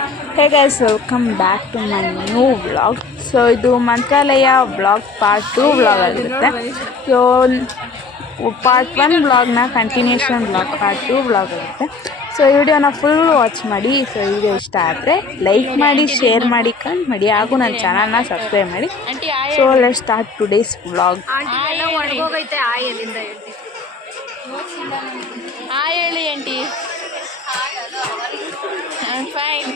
Hey guys, welcome back to my new vlog. So ಇದು ಮಂತ್ರಾಲಯ vlog part 2 vlog ಆಗಿರುತ್ತೆ. So part 1 ವ್ಲಾಗ್ನ continuation vlog part 2 vlog ಆಗುತ್ತೆ. So ಈ ವಿಡಿಯೋನ full watch ಮಾಡಿ. ಸೊ ಈ ವಿಡಿಯೋ ಇಷ್ಟ ಆದರೆ ಲೈಕ್ ಮಾಡಿ, ಶೇರ್ ಮಾಡಿ, ಕಮೆಂಟ್ ಮಾಡಿ, ಹಾಗೂ ನನ್ನ ಚಾನಲ್ನ ಸಬ್ಸ್ಕ್ರೈಬ್ ಮಾಡಿ. So let's start today's vlog. ಹೇಳಿ ಆಂಟಿ. ಫೈನ್.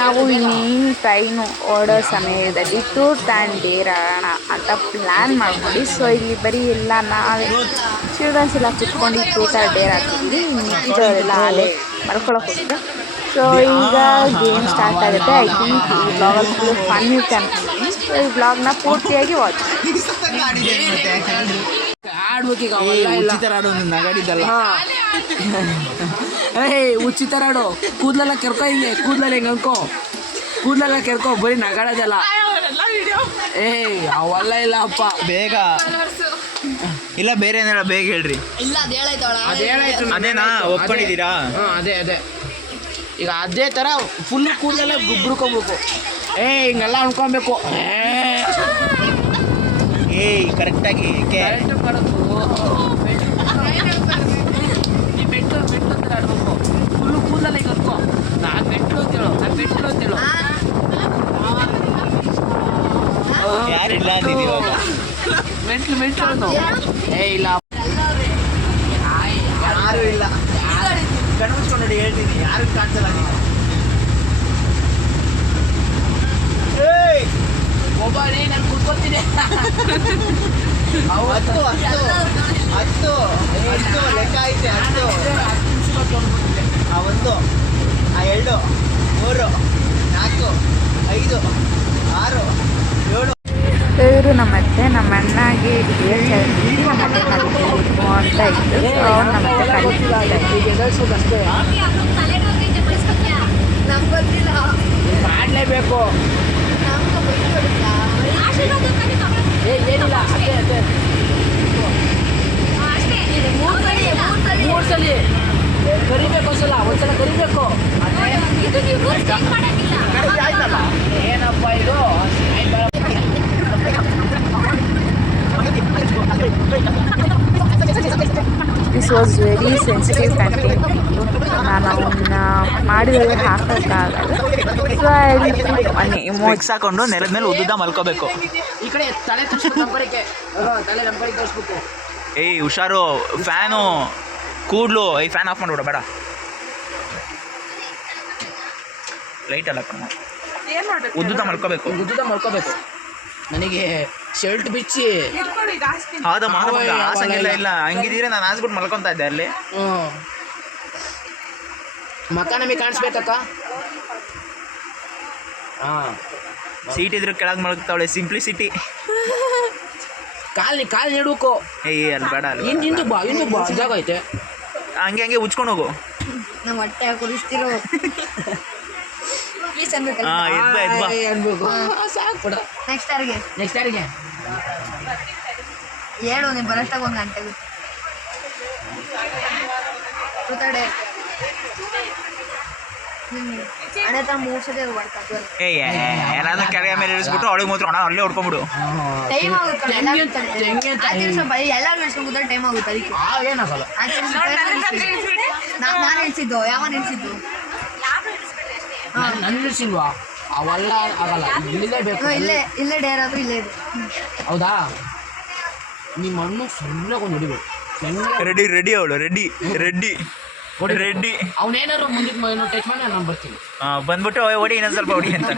ನಾವು ಇನ್ನೇನು ಟ್ರೈನು ಓಡೋ ಸಮಯದಲ್ಲಿ ಟೂರ್ ಆ್ಯಂಡ್ ಡೇರ್ ಆಗೋಣ ಅಂತ ಪ್ಲ್ಯಾನ್ ಮಾಡ್ಕೊಂಡು, ಸೊ ಇಲ್ಲಿ ಬರೀ ಎಲ್ಲ ನಾವೇ ಚಿಲ್ಡ್ರನ್ಸ್ ಎಲ್ಲ ಕುತ್ಕೊಂಡು ಟೂರ್ ಆ್ಯಂಡ್ ಡೇರ್ ಆಗ್ತಿದ್ವಿ. ಮಿಕ್ಕಿದವರೆಲ್ಲ ಅಲ್ಲೇ ಮಲ್ಕೊಳಕ್ಕೆ ಹೋಗ್ತಾರೆ. ಸೊ ಈಗ ಗೇಮ್ ಸ್ಟಾರ್ಟ್ ಆಗುತ್ತೆ. ಐ ಥಿಂಕ್ ಈ ಬ್ಲಾಗಲ್ಲಿ ಫುಲ್ ಫನ್ ಇರುತ್ತೆ ಅನ್ಕೊಂಡಿದ್ದೀನಿ. ಸೊ ಈ ಬ್ಲಾಗ್ನ ಪೂರ್ತಿಯಾಗಿ ವಾಚ್ ಉಚಿತ ರಾಡು ಕೂದಲೆಲ್ಲ ಕೆರ್ಕೊ, ಹಿಂಗೆ ಕೂದಲೆಲ್ಲ ಹಿಂಗೆ ಅನ್ಕೋ, ಕೂದಲೆಲ್ಲ ಕೆರ್ಕೊ, ಬರೀ ನಗಾಡೋದಲ್ಲ. ಅವೆಲ್ಲ ಇಲ್ಲ ಅಪ್ಪ, ಬೇಗ ಇಲ್ಲ, ಬೇರೆ ಏನಿಲ್ಲ, ಬೇಗ ಹೇಳ್ರಿ. ಅದೇನಾ ಒಪ್ಕೊಂಡಿದ್ದೀರಾ? ಅದೇ ಈಗ ಅದೇ ಥರ ಫುಲ್ ಕೂದಲೆಲ್ಲ ಗುಬ್ರುಕೋಬೇಕು. ಹಿಂಗೆಲ್ಲ ಅನ್ಕೊಬೇಕು. ಕರೆಕ್ಟಾಗಿ ಕರೆಕ್ಟ್ ಮಾಡೋದು. ನೀ ಮೆಟ್ಲು ಅಂತ ಆಡ್ಬೇಕು. ಫುಲ್ಲು ಕೂದಲೆಲ್ಲ ಈಗ ಅನ್ಕೋ, ನಾನು ಮೆಟ್ಲು ಅಂತೇಳು. ಯಾರಿಲ್ಲ ಅಂದಿದ್ದೀವಿ ಇವಾಗ. ಮೆಟ್ಲು ಅನ್ನೋ. ಇಲ್ಲ ಯಾರು ಇಲ್ಲ, ಕಣ್ಮುಚ್ಕೊಂಡು ನೋಡಿ ಹೇಳ್ತೀನಿ, ಯಾರು ಕಾಣಿಸಲ್ಲ. ಒಬ್ಬನೇ ನಾನು ಕುತ್ಕೊತೀನಿ. ಹತ್ತು ಲೆಕ್ಕ ಐತೆ. 10 1 2 3 4 5 6 7. ಇವರು ನಮ್ಮತ್ತೆ ನಮ್ಮ ಅಣ್ಣಗೆ ರಿಯಲ್ ಚೈಲ್ಡ್ಲಿ ನಮ್ಮತ್ತೆ ಕಲಿಬೇಕು ಅಂತ ಇತ್ತು. ಸೊ ಅವ್ರು ನಮ್ಮತ್ತೆ ಕಲಿಸೋದಷ್ಟೇ ಮಾಡಲೇಬೇಕು. ಏನಿಲ್ಲ, ಅದೇ 3 ಸಲ ಕರಿಬೇಕು. ಒಂದ್ಸಲ ಕರಿಬೇಕು. ಏನಪ್ಪ ಇದು? This was very sensitive content. ನಾನು ಅವನ್ನ ಮಾಡಿದರೆ ಹಾಕೋಕ್ಕಾಗಲ್ಲ. ಸೊ ಮಿಕ್ಸ್ ಹಾಕೊಂಡು ನೆಲದ ಮೇಲೆ ಉದ್ದ ಮಲ್ಕೋಬೇಕು. ಈ ಕಡೆ ತಲೆ ನಂಬರಿಗೆ ತೋರಿಸ್ಬೇಕು. ಹುಷಾರು, ಫ್ಯಾನು ಕೂಡ್ಲು. ಫ್ಯಾನ್ ಆಫ್ ಮಾಡಿಬಿಡ, ಬೇಡ. ಲೈಟ್ ಅಲ್ಲ ಕಣ, ಉದ್ದ ಮಲ್ಕೋಬೇಕು. ನನಗೆ ಶರ್ಟ್ ಬಿಚ್ಚಿ ಆಸಂಗಿಲ್ಲ. ಇಲ್ಲ ಹಂಗಿದ್ದೀರ ನಾನು ಆಸ್ಬಿಟ್ಟು ಮಲ್ಕೊತಾ ಇದ್ದೆ ಅಲ್ಲಿ. ಮಕ್ಕ ನಮಗೆ ಕಾಣಿಸ್ಬೇಕಕ್ಕ. ಸೀಟ್ ಇದ್ರೆ ಕೆಳಗೆ ಮಲ್ಕೊತಾವಳೆ. ಸಿಂಪ್ಲಿಸಿಟಿ. ಕಾಲ್ ನೀಡ್ಬೇಕು. ಅಲ್ಲಿ ಬೇಡ, ಅಲ್ಲಿ ಹಿಂದು ಬಾ ಜಾಗ ಐತೆ. ಹಂಗೆ ಉಚ್ಕೊಂಡು ಹೋಗು. ನಮ್ಮ ಹೊಟ್ಟೆ ಕುಡಿಸ್ತಿರೋ ಅನ್ಬೇಕು. ಸಾಕು. ನೆಕ್ಸ್ಟ್ ಯಾರಿಗೆ ಹೇಳು, ನೀವು ಬರೋಷ್ಟಾಗ 1 ಗಂಟೆಗೆ ಹಣೆ ತರ 3 ಸತಿ ಹೊಡ್ತಾರೆ. ಏನಾದ್ರೂ ಕೆಳಗೆ ಮೇಲೆ ಇಳಿಸ್ಬಿಟ್ಟು ಅವಳಿಗೆ ಮಾತ್ರ ಅಲ್ಲೇ ಹೊಡ್ಕೊಂಬಿಡು. ಟೈಮ್ ಆಗುತ್ತೆ. ಎಲ್ಲರೂ ಇಳಿಸ್ಕೊಂಡ್ರೆ ಟೈಮ್ ಆಗುತ್ತೆ. ಅದಕ್ಕೆ ಏನಾಗಲ್ಲ. ನಾನು ಇಳಿಸಿದ್ದು ಯಾವ ನಿಲ್ಸಿದ್ದು ನನ್ನ ಇಳಿಸಿಲ್ವಾ? ಅವೆಲ್ಲ ಆಗಲ್ಲ, ಇಲ್ಲೇ ಡೇರ್ ಆದ್ರೂ ಇಲ್ಲೇ ಇದೆ. ಹೌದಾ? ನಿಮ್ಮ ಮಣ್ಣು ಸುಮ್ಮನೆ ಹೊಡಿಬೇಕು. ರೆಡಿ ಅವಳು ರೆಡಿ. ಅವನೇನಾದ್ರು ಮುಂದಕ್ಕೆ ಟಚ್ ಮಾಡಿ ನಾನು ಬರ್ತೀನಿ. ಬಂದ್ಬಿಟ್ಟು ಹೊಡಿ, ಇನ್ನೊಂದು ಸ್ವಲ್ಪ ಹೊಡಿ ಅಂತ.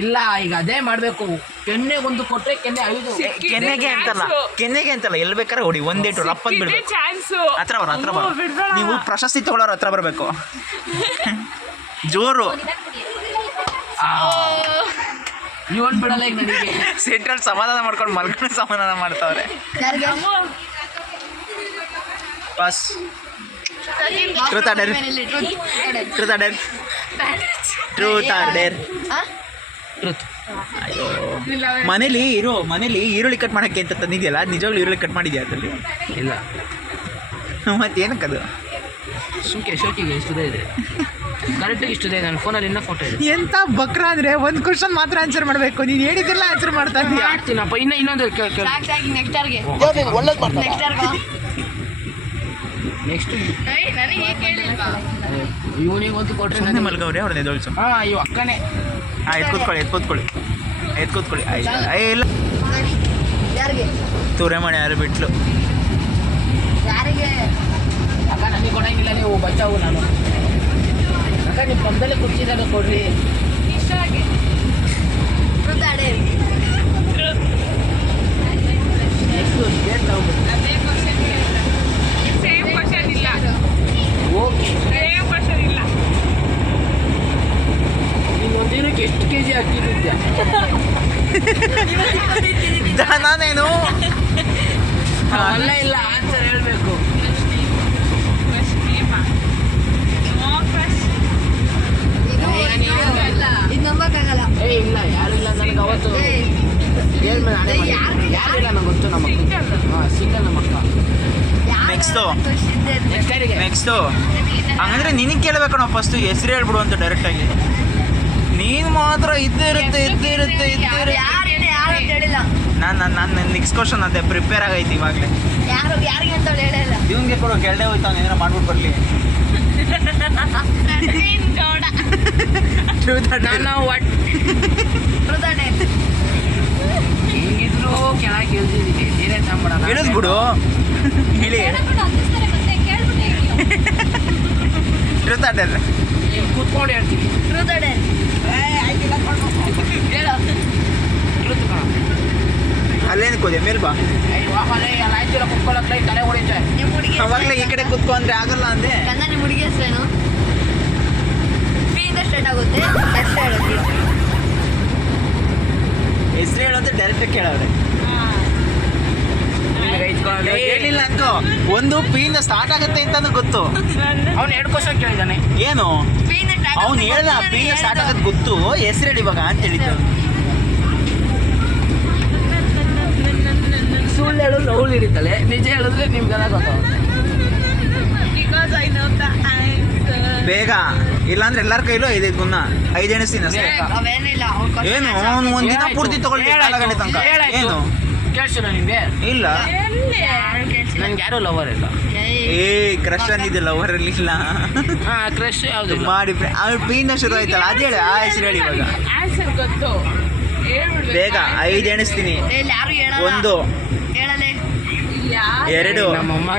ಇಲ್ಲ, ಈಗ ಅದೇ ಮಾಡಬೇಕು. ಕೆನ್ನೆಗೆ 1 ಕೊಟ್ಟರೆ ಕೆನ್ನೆ 5. ಕೆನ್ನೆಗೆ ಅಂತಲ್ಲ, ಎಲ್ಲಿ ಬೇಕಾದ್ರೆ ಹೊಡಿ. 1 ಏಟು ರಪ್ಪಂದು ಬಿಡ್ಬೇಕು. ಹತ್ರ ಬರ. ನೀವು ಪ್ರಶಸ್ತಿ ತಗೊಳ್ಳೋರು ಹತ್ರ ಬರಬೇಕು. ಜೋರು. ಇವನ್ ಬಿಡಲ್ಲ. ಈಗ ನನಗೆ ಸೆಂಟ್ರಲ್ ಸಮಾಧಾನ ಮಾಡ್ಕೊಂಡು ಮಲ್ಕೊಂಡು ಸಮಾಧಾನ ಮಾಡ್ತಾವ್ರೆ. Bus truth or dare. Truth ಅಯ್ಯೋ ಮನೇಲಿ ಈರುಳ್ಳಿ ಕಟ್ ಮಾಡೋಕ್ಕೆ ಅಂತ ತಂದಿದೆಯಲ್ಲ, ಅದು ನಿಜವಾಗ್ಲೂ ಈರುಳ್ಳಿ ಕಟ್ ಮಾಡಿದ್ಯಾ ಅದರಲ್ಲಿ? ಇಲ್ಲ, ಮತ್ತೇನಕ್ಕದು? ಸುಮ್ಕೆ ಶೋಕಿಗೆ ಇಷ್ಟದೇ ಇದೆ, ಕರೆಕ್ಟಾಗಿ ಇಷ್ಟದೇ ಇದೆ. ನನ್ನ ಫೋನಲ್ಲಿ ಇನ್ನೂ ಫೋಟೋ ಇದೆ. ಎಂತ ಬಕ್ರ ಅಂದರೆ ಒಂದು ಕ್ವಶನ್ ಮಾತ್ರ ಆನ್ಸರ್ ಮಾಡಬೇಕು, ನೀನು ಹೇಳಿದ್ದೆಲ್ಲ ಆನ್ಸರ್ ಮಾಡ್ತಾ ಇದೀಯ. ಮಾಡ್ತೀನಪ್ಪ. ಇನ್ನೊಂದು ನೆಕ್ಸ್ಟ್ ಯಾರ್ಗೆ ನೆಕ್ಸ್ಟ್ ನನಗೆ ಈಗ ಕೇಳಿಲ್ವಾ? ಇವನಿಗೆ ಒಂದು ಕೊಟ್ಟರೆ ಸುಮ್ಮನೆ ಮಲ್ಗವ್ರೆ ಅವ್ರನ್ನ ಎದೊಳ್ಸು. ಹಾಂ, ಇವು ಅಕ್ಕನೇ. ಹಾಂ, ಎತ್ಕೂತ್ಕೊಳ್ಳಿ ಆಯ್ತು. ಇಲ್ಲ ಯಾರಿಗೆ ತೂರೆ ಮಾಡಿ ಯಾರು ಬಿಟ್ಲು. ಯಾರಿಗೆ ಅಕ್ಕ ನನಗೆ ಕೊಡಂಗಿಲ್ಲ, ನೀವು ಬಚಾವು. ನಾನು ಅಕ್ಕ ನೀವು ಪಕ್ಕದಲ್ಲೇ ಕುರ್ಚಿದಾಗ ಕೊಡ್ರಿ. ಗೊತ್ತಾಡೆ ನೆಕ್ಸ್ಟು ಡೇಟ್ ತಗೊಂಡ್ಬಿಡಿ. ಓಕೆ, ನೀನು ಒಂದಿನಕ್ಕೆ ಎಷ್ಟು ಕೆ ಜಿ ಹಾಕಿದ್ದೆ? ನಾನೇನು ಅಲ್ಲ, ಇಲ್ಲ ಆನ್ಸರ್ ಹೇಳಬೇಕು. ಇದು ನಂಬಕ್ಕಾಗಲ್ಲ. ಇಲ್ಲ, ಯಾರಿಲ್ಲ ನನಗೆ ಅವತ್ತು ಹೇಳ್ಮೇಲೆ ಯಾರಿಲ್ಲ ನಂಗೆ ಗೊತ್ತು. ನಮ್ಮ ಹಾಂ, ಸಿಂಗಲ್ ನಮ್ಮ ಅಕ್ಕ. ನೆಕ್ಸ್ಟು ಹಂಗಂದ್ರೆ ನಿನಗೆ ಕೇಳಬೇಕು ನಾವು ಫಸ್ಟು ಹೆಸರು ಹೇಳ್ಬಿಡು ಅಂತ ಡೈರೆಕ್ಟಾಗಿ. ನೀನು ಮಾತ್ರ ಇದ್ದೇ ಇರುತ್ತೆ. ಯಾರು ಹೇಳಿಲ್ಲ. ನಾನು ನೆಕ್ಸ್ಟ್ ಕ್ವಶನ್ ಅದೇ ಪ್ರಿಪೇರ್ ಆಗೈತಿ ಇವಾಗಲೇ. ಯಾರಿಗೆ ಅಂತ ಹೇಳಿಲ್ಲ. ಇವನಿಗೆ ಕೊಡು, ಕೆಳಗೆ ಹೋಯ್ತಾನೆ ಏನಾರ ಮಾಡ್ಬಿಟ್ಟು ಬರಲಿ. ನಾವು ಹಿಂಗಿದ್ರು ಕೆಳಗೆ ಕೇಳ್ತಿದ್ದೀವಿ. ಸೀರಿಯಸ್ ಆಗ್ಬಿಡೋಣ. ಇಳಿಸ್ಬಿಡು, ಇಳಿ. ಕೂತ್ಕೊಂಡು ಹೇಳ್ತೀವಿ. ಅಲ್ಲೇನು ಕೂದೆ ಮೇಲೆ ಬಾ. ಆಯ್ತಿಲ್ಲ, ಕುತ್ಕೊಳ್ಳೋಕ್ಲ ತಲೆ ಹೊಡಿತೆ. ಅವಾಗಲೇ ಈ ಕಡೆ ಕೂತ್ಕೊ ಅಂದ್ರೆ ಆಗಲ್ಲ ಅಂದೆ. ನಿಮ್ಮ ಹುಡುಗಿ ಹೆಸರೇನು? ಪಿಯಿಂದ ಸ್ಟಾರ್ಟ್ ಆಗುತ್ತೆ. ಹೆಸರು ಹೇಳೋದು ಡೈರೆಕ್ಟ್ ಕೇಳೋರೆ. ಹೇಳಿಲ್ಲ ಅನ್ಕೋ, ಒಂದು ಪಿಯಿಂದ ಸ್ಟಾರ್ಟ್ ಆಗುತ್ತೆ ಅಂತಾನು ಗೊತ್ತು. ಅವ್ನು 2 ಕ್ವಶನ್ ಕೇಳಿದ್ದಾನೆ. ಏನು ಅವ್ನು ಹೇಳ್ದ ಪಿಯಿಂದ ಸ್ಟಾರ್ಟ್ ಆಗೋದು ಗೊತ್ತು, ಹೆಸರು ಹೇಳಿ ಇವಾಗ ಅಂತ ಹೇಳಿದ್ದು. ಸುಳ್ಳು ಹೇಳೋದು ಅವಳು ಹಿಡಿತಾಳೆ, ನಿಜ ಹೇಳಿದ್ರೆ ನಿಮ್ಗೆಲ್ಲ ಗೊತ್ತಾಗುತ್ತೆ. ಬೇಗ ಇಲ್ಲಾಂದ್ರೆ ಎಲ್ಲರ ಕೈಲೂ 5 ಗುಣ 5 ಎಣಿಸ್ತೀನಿ ಅಷ್ಟೇ. ಅವೇನಿಲ್ಲ. ಏನು ಅವ್ನು ಒಂದಿನ ಪೂರ್ತಿ ತಗೊಳ್ಳಿ ಗಂಟೆ ತನಕ. ಏನು ಕೇಳಿಸಿಲ್ಲ ನಿಮಗೆ? ಇಲ್ಲ, ನನ್ಗೆ ಯಾರೂ ಲವರ್ ಇಲ್ಲ. ಕ್ರಶ್ ಅಂದಿದ್ದೆ ಲವರ್ ಇಲ್ಲ. ಹಾಂ, ಕ್ರಶ್ ಯಾವುದು ಮಾಡಿ ಅವ್ಳು ಪಿಯಿಂದ ಶುರು ಆಯ್ತಲ್ಲ, ಅದು ಹೇಳಿ ಆ ಹೆಸರು ಹೇಳಿ ಇವಾಗ. ಬೇಗ 5 ಎಣಿಸ್ತೀನಿ. 1 2 ನಮ್ಮಮ್ಮ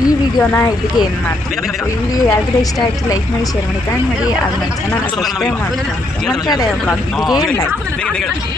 ಈ ವಿಡಿಯೋನ ಇದಕ್ಕೆ ಏನು ಮಾಡ್ತೀನಿ. ಈ ವಿಡಿಯೋ ಯಾರಿಗೂ ಇಷ್ಟ ಆಯ್ತು ಲೈಕ್ ಮಾಡಿ, ಶೇರ್ ಮಾಡಿ, ಕಮೆಂಟ್ ಮಾಡಿ. ಅದು ನನ್ನ ಚಾನಲ್ ಸಬ್ಸ್ಕ್ರೈಬ್ ಮಾಡ್ತೀನಿ. ಮತ್ತೆ ಬ್ಲಾಗ್ ಇದಕ್ಕೆ ಲೈಕ್